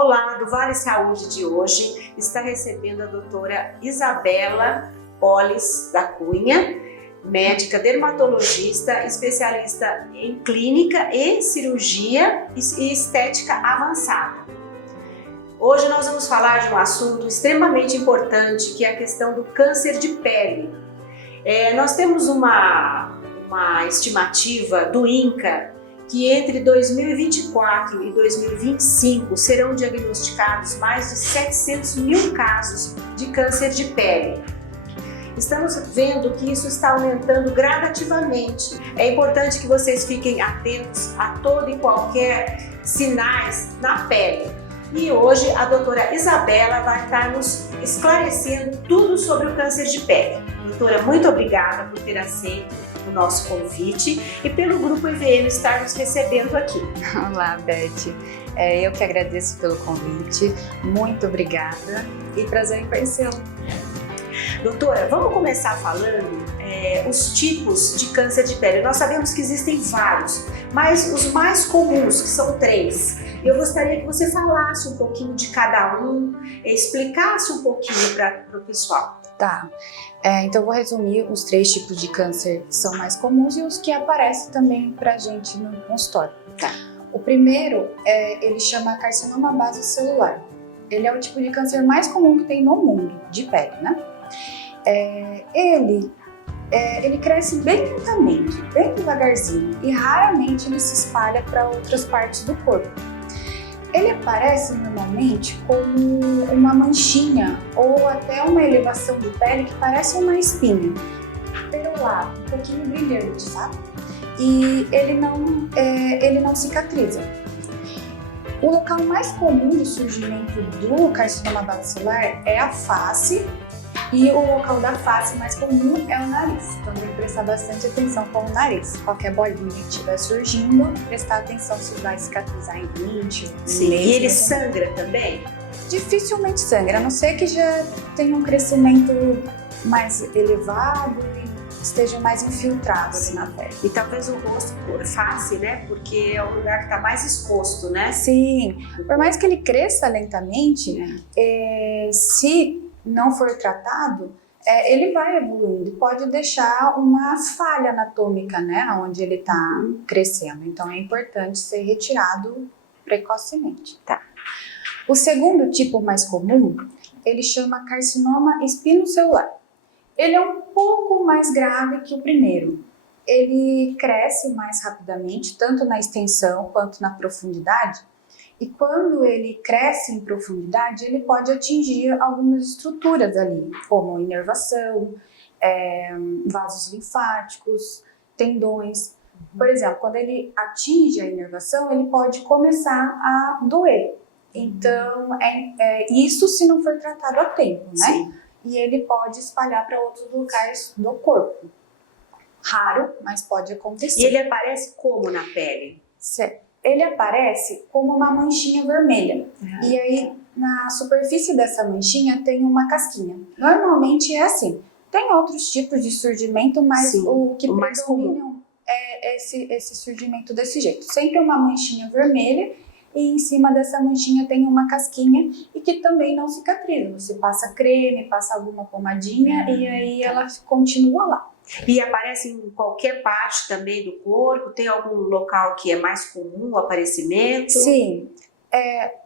Olá, do Vale Saúde de hoje está recebendo a doutora Isabela Polis da Cunha, médica dermatologista, especialista em clínica e cirurgia e estética avançada. Hoje nós vamos falar de um assunto extremamente importante, que é a questão do câncer de pele. Nós temos uma estimativa do INCA que entre 2024 e 2025 serão diagnosticados mais de 700 mil casos de câncer de pele. Estamos vendo que isso está aumentando gradativamente. É importante que vocês fiquem atentos a todo e qualquer sinais na pele. E hoje a doutora Isabela vai estar nos esclarecendo tudo sobre o câncer de pele. Doutora, muito obrigada por ter aceito o nosso convite e pelo Grupo IVM estar nos recebendo aqui. Olá, Beth. Eu que agradeço pelo convite. Muito obrigada e prazer em conhecê-la. Doutora, vamos começar falando os tipos de câncer de pele. Nós sabemos que existem vários, mas os mais comuns, que são 3. Eu gostaria que você falasse um pouquinho de cada um, explicasse um pouquinho para o pessoal. Tá, então eu vou resumir os 3 tipos de câncer que são mais comuns e os que aparecem também pra gente no consultório. Tá. O primeiro, ele chama carcinoma basocelular. Ele é o tipo de câncer mais comum que tem no mundo, de pele, né? Ele cresce bem lentamente, bem devagarzinho e raramente ele se espalha para outras partes do corpo. Ele aparece normalmente como uma manchinha ou até uma elevação de pele que parece uma espinha, pelo lado, um pouquinho brilhante, sabe? E ele não cicatriza. O local mais comum de surgimento do carcinoma basocelular é a face, e o local da face mais comum é o nariz. Então tem que prestar bastante atenção com o nariz. Qualquer bolinha que estiver surgindo, prestar atenção se vai cicatrizar em 20, Sim, e ele sangra também? Dificilmente sangra, a não ser que já tenha um crescimento mais elevado e esteja mais infiltrado assim na pele. E talvez o rosto, face, né? Porque é o lugar que está mais exposto, né? Sim, por mais que ele cresça lentamente, se não for tratado, ele vai evoluindo, pode deixar uma falha anatômica, né, onde ele está crescendo. Então é importante ser retirado precocemente. Tá. O segundo tipo mais comum, ele chama carcinoma espinocelular. Ele é um pouco mais grave que o primeiro. Ele cresce mais rapidamente, tanto na extensão quanto na profundidade. E quando ele cresce em profundidade, ele pode atingir algumas estruturas ali, como inervação, vasos linfáticos, tendões. Por exemplo, quando ele atinge a inervação, ele pode começar a doer. Então, isso se não for tratado a tempo, né? Sim. E ele pode espalhar para outros locais do corpo. Raro, mas pode acontecer. E ele aparece como na pele? Ele aparece como uma manchinha vermelha. E aí, na superfície dessa manchinha tem uma casquinha. Normalmente é assim. Tem outros tipos de surgimento, mas Sim, o que mais predomina é esse surgimento desse jeito. Sempre uma manchinha vermelha e em cima dessa manchinha tem uma casquinha e que também não cicatriza. Você passa creme, passa alguma pomadinha e aí ela continua lá. E aparece em qualquer parte também do corpo? Tem algum local que é mais comum o aparecimento? Sim.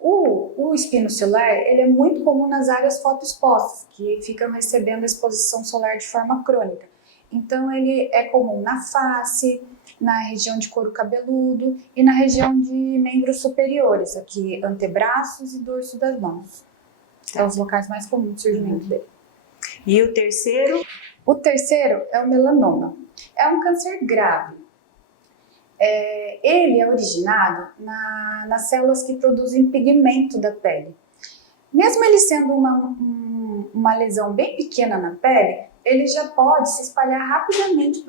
O espinocelular ele é muito comum nas áreas fotoexpostas, que ficam recebendo exposição solar de forma crônica. Então, ele é comum na face, na região de couro cabeludo e na região de membros superiores, aqui antebraços e dorso das mãos. São os locais mais comuns de surgimento dele. E o terceiro? O terceiro é o melanoma. É um câncer grave. Ele é originado nas células que produzem pigmento da pele. Mesmo ele sendo uma lesão bem pequena na pele, ele já pode se espalhar rapidamente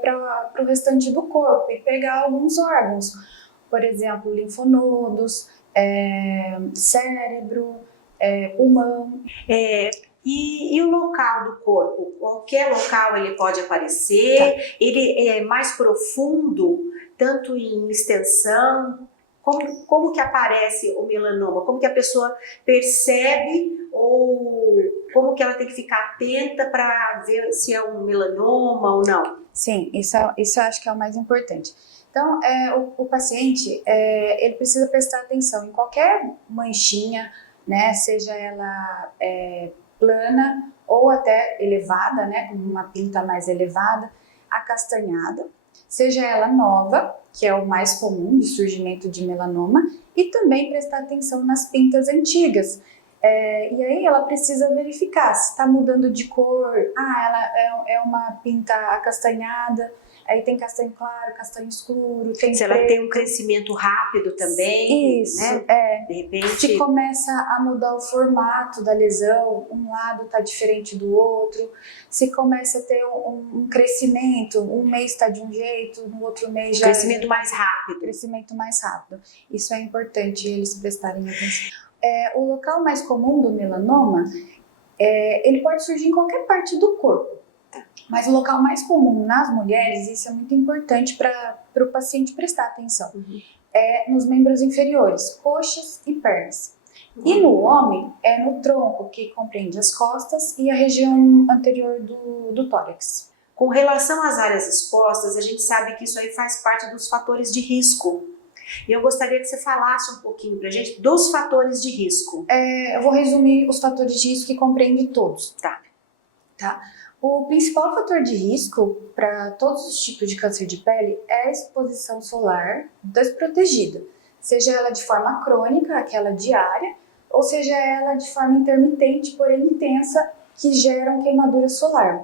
para o restante do corpo e pegar alguns órgãos. Por exemplo, linfonodos, cérebro, pulmão. E o local do corpo? Qualquer local ele pode aparecer? Tá. Ele é mais profundo, tanto em extensão como que aparece o melanoma? Como que a pessoa percebe ou como que ela tem que ficar atenta para ver se é um melanoma ou não? Sim, isso eu acho que é o mais importante. Então, o paciente, ele precisa prestar atenção em qualquer manchinha, né, seja ela plana ou até elevada, né, com uma pinta mais elevada, acastanhada, seja ela nova, que é o mais comum de surgimento de melanoma, e também prestar atenção nas pintas antigas. E aí ela precisa verificar se está mudando de cor, ela é uma pinta acastanhada, aí tem castanho claro, castanho escuro, tem se preto. ela tem um crescimento rápido também, Isso, né? De repente... Se começa a mudar o formato da lesão, um lado está diferente do outro, se começa a ter um crescimento, um mês está de um jeito, no outro mês já... Crescimento mais rápido. Crescimento mais rápido. Isso é importante eles prestarem atenção. O local mais comum do melanoma, ele pode surgir em qualquer parte do corpo. Mas o local mais comum nas mulheres, isso é muito importante para o paciente prestar atenção, é nos membros inferiores, coxas e pernas. E no homem, é no tronco, que compreende as costas e a região anterior do tórax. Com relação às áreas expostas, a gente sabe que isso aí faz parte dos fatores de risco. E eu gostaria que você falasse um pouquinho pra gente dos fatores de risco. Eu vou resumir os fatores de risco que compreende todos. Tá. O principal fator de risco para todos os tipos de câncer de pele é a exposição solar desprotegida, seja ela de forma crônica, aquela diária, ou seja ela de forma intermitente, porém intensa, que geram queimadura solar.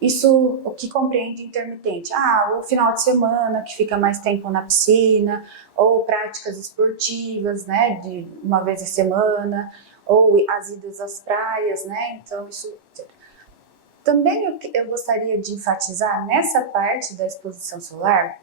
Isso o que compreende intermitente? O final de semana, que fica mais tempo na piscina, ou práticas esportivas, né, de uma vez a semana, ou as idas às praias, né, então isso... Também eu gostaria de enfatizar nessa parte da exposição solar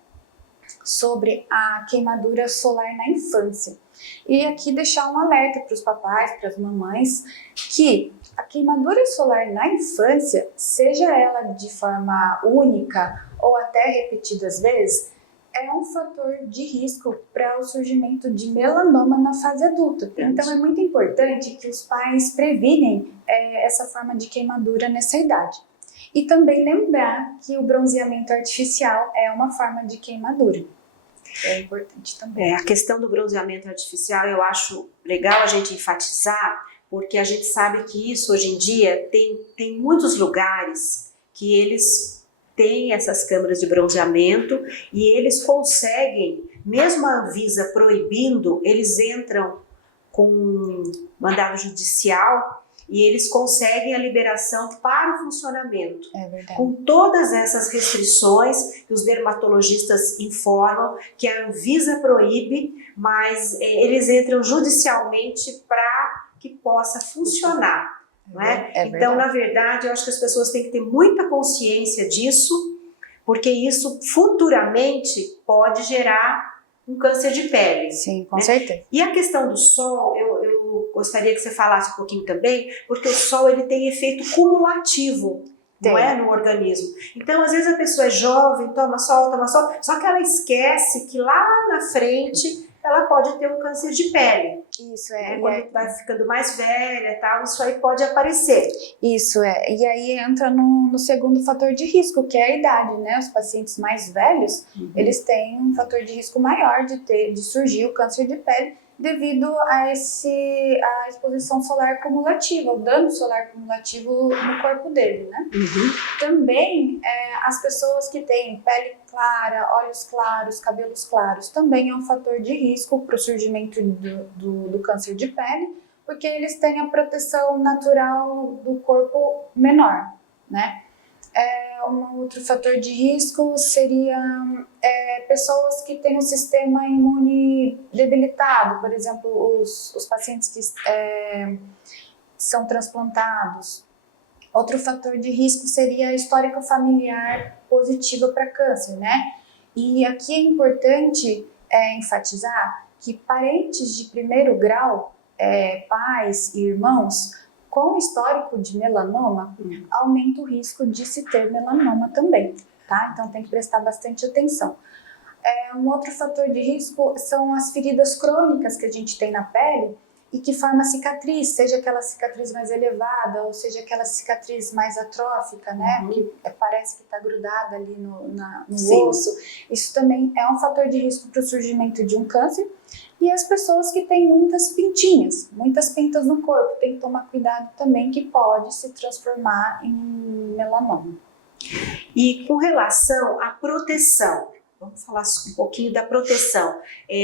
sobre a queimadura solar na infância. E aqui deixar um alerta para os papais, para as mamães, que a queimadura solar na infância, seja ela de forma única ou até repetidas vezes, é um fator de risco para o surgimento de melanoma na fase adulta. Então é muito importante que os pais previnem essa forma de queimadura nessa idade. E também lembrar que o bronzeamento artificial é uma forma de queimadura. É importante também. A questão do bronzeamento artificial eu acho legal a gente enfatizar, porque a gente sabe que isso hoje em dia tem muitos lugares que eles têm essas câmeras de bronzeamento e eles conseguem, mesmo a Anvisa proibindo, eles entram com mandado judicial e eles conseguem a liberação para o funcionamento. É verdade. Com todas essas restrições que os dermatologistas informam, que a Anvisa proíbe, mas eles entram judicialmente para que possa funcionar. Não é? Então, na verdade, eu acho que as pessoas têm que ter muita consciência disso, porque isso futuramente pode gerar um câncer de pele. Sim, com certeza. E a questão do sol, eu gostaria que você falasse um pouquinho também, porque o sol ele tem efeito cumulativo, não é, no organismo. Então, às vezes a pessoa é jovem, toma sol, só que ela esquece que lá na frente ela pode ter um câncer de pele. Isso Quando vai ficando mais velha e tal, isso aí pode aparecer. Isso e aí entra no segundo fator de risco, que é a idade, né? Os pacientes mais velhos, eles têm um fator de risco maior de surgir o câncer de pele devido a exposição solar cumulativa, o dano solar cumulativo no corpo dele, né? Também as pessoas que têm pele clara, olhos claros, cabelos claros, também é um fator de risco para o surgimento do câncer de pele, porque eles têm a proteção natural do corpo menor, né? Um outro fator de risco seria pessoas que têm um sistema imune debilitado, por exemplo, os pacientes que são transplantados. Outro fator de risco seria a histórica familiar positiva para câncer, né? E aqui é importante enfatizar que parentes de primeiro grau, pais e irmãos, com histórico de melanoma, aumenta o risco de se ter melanoma também, tá? Então tem que prestar bastante atenção. Um outro fator de risco são as feridas crônicas que a gente tem na pele e que forma cicatriz, seja aquela cicatriz mais elevada ou seja aquela cicatriz mais atrófica, né? Que parece que está grudada ali no osso. Isso também é um fator de risco para o surgimento de um câncer. E as pessoas que têm muitas pintinhas, muitas pintas no corpo, tem que tomar cuidado também que pode se transformar em melanoma. E com relação à proteção, vamos falar um pouquinho da proteção.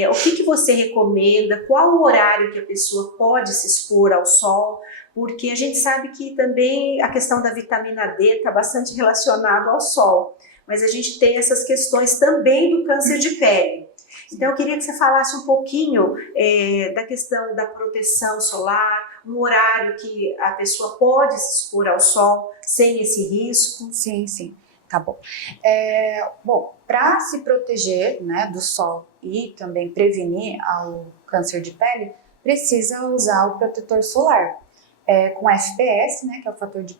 O que você recomenda? Qual o horário que a pessoa pode se expor ao sol? Porque a gente sabe que também a questão da vitamina D está bastante relacionada ao sol. Mas a gente tem essas questões também do câncer de pele. Então eu queria que você falasse um pouquinho da questão da proteção solar, um horário que a pessoa pode se expor ao sol sem esse risco. Sim. Tá bom. Bom, para se proteger, né, do sol e também prevenir o câncer de pele, precisa usar o protetor solar com FPS, né, que é o fator de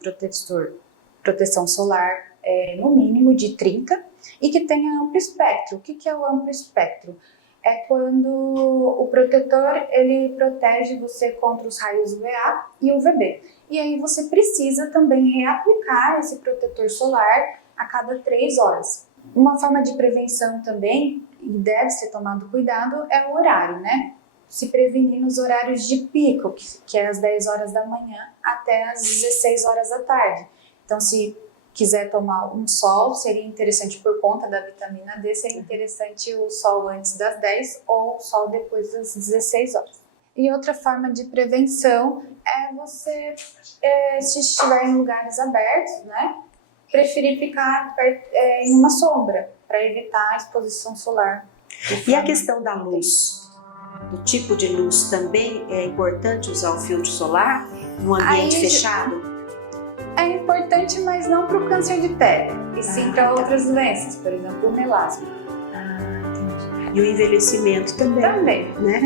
proteção solar no mínimo de 30 e que tenha amplo espectro. O que é o amplo espectro? É quando o protetor ele protege você contra os raios UVA e UVB. E aí você precisa também reaplicar esse protetor solar a cada 3 horas. Uma forma de prevenção também, e deve ser tomado cuidado, é o horário, né? Se prevenir nos horários de pico, que é às 10 horas da manhã até às 16 horas da tarde. Então, se quiser tomar um sol, seria interessante por conta da vitamina D, seria interessante o sol antes das 10 ou o sol depois das 16 horas. E outra forma de prevenção é você, se estiver em lugares abertos, né? Preferir ficar em uma sombra, para evitar a exposição solar. E a questão da luz, do tipo de luz, também é importante usar o filtro solar no ambiente fechado? É importante, mas não para o câncer de pele, e sim para outras doenças, por exemplo, o melasma. E o envelhecimento também. Né?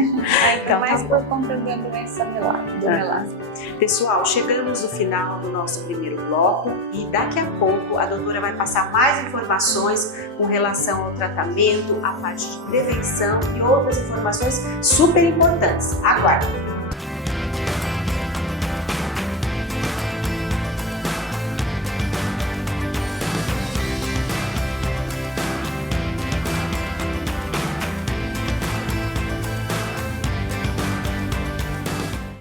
Então, mais por conta da doença do melasma. Pessoal, chegamos no final do nosso primeiro bloco e daqui a pouco a doutora vai passar mais informações com relação ao tratamento, a parte de prevenção e outras informações super importantes. Aguardem!